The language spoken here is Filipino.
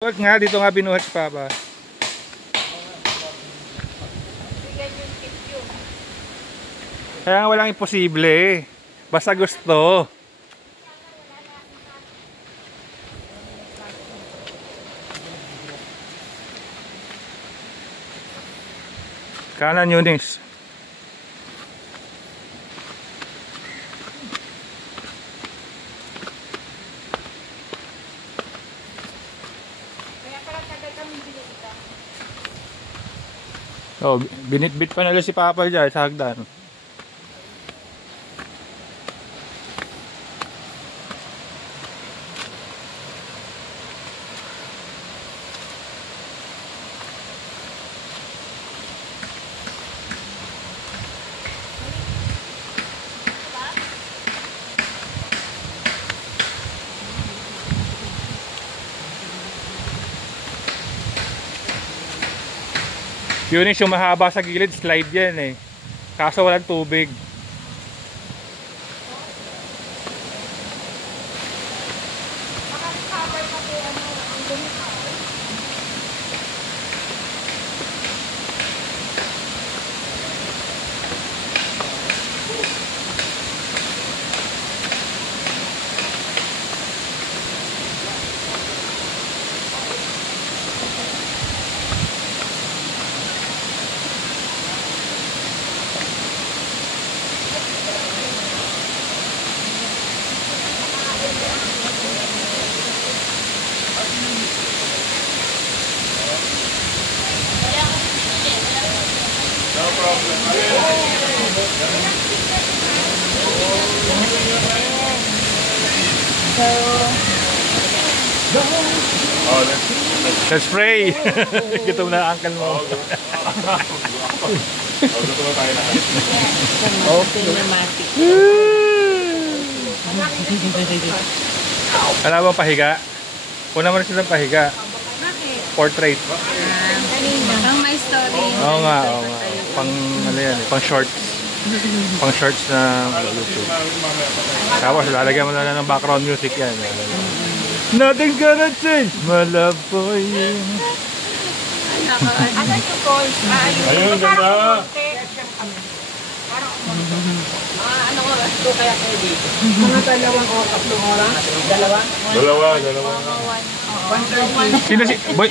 Huwag nga, dito nga binuhat si Papa. Kaya nga walang imposible. Basta gusto. Kanan Eunice. Oh, binitbit pa nila si Papa dyan sa hagdan. Yun yung mahaba sa gilid, slide yan eh. Kaso walang tubig. Let's pray. Gutom na uncle mo. Okay na mati. Alam mo pahiga? Una mo na silang pahiga. Bakit? Portrait. Kanina. Ang my story. Oo nga, oo nga. Pang ano yan, pang shorts. Pang shorts na YouTube. Tapos lalagyan mo na ng background music yan. Nothing's gonna change my love for you. Ano yung calls? Ayun, ganda. Anong oras ko kaya kayo dito? Mga dalawang oras, tatlong oras? Dalawa? Dalawa. 1:30. Sino si Boy?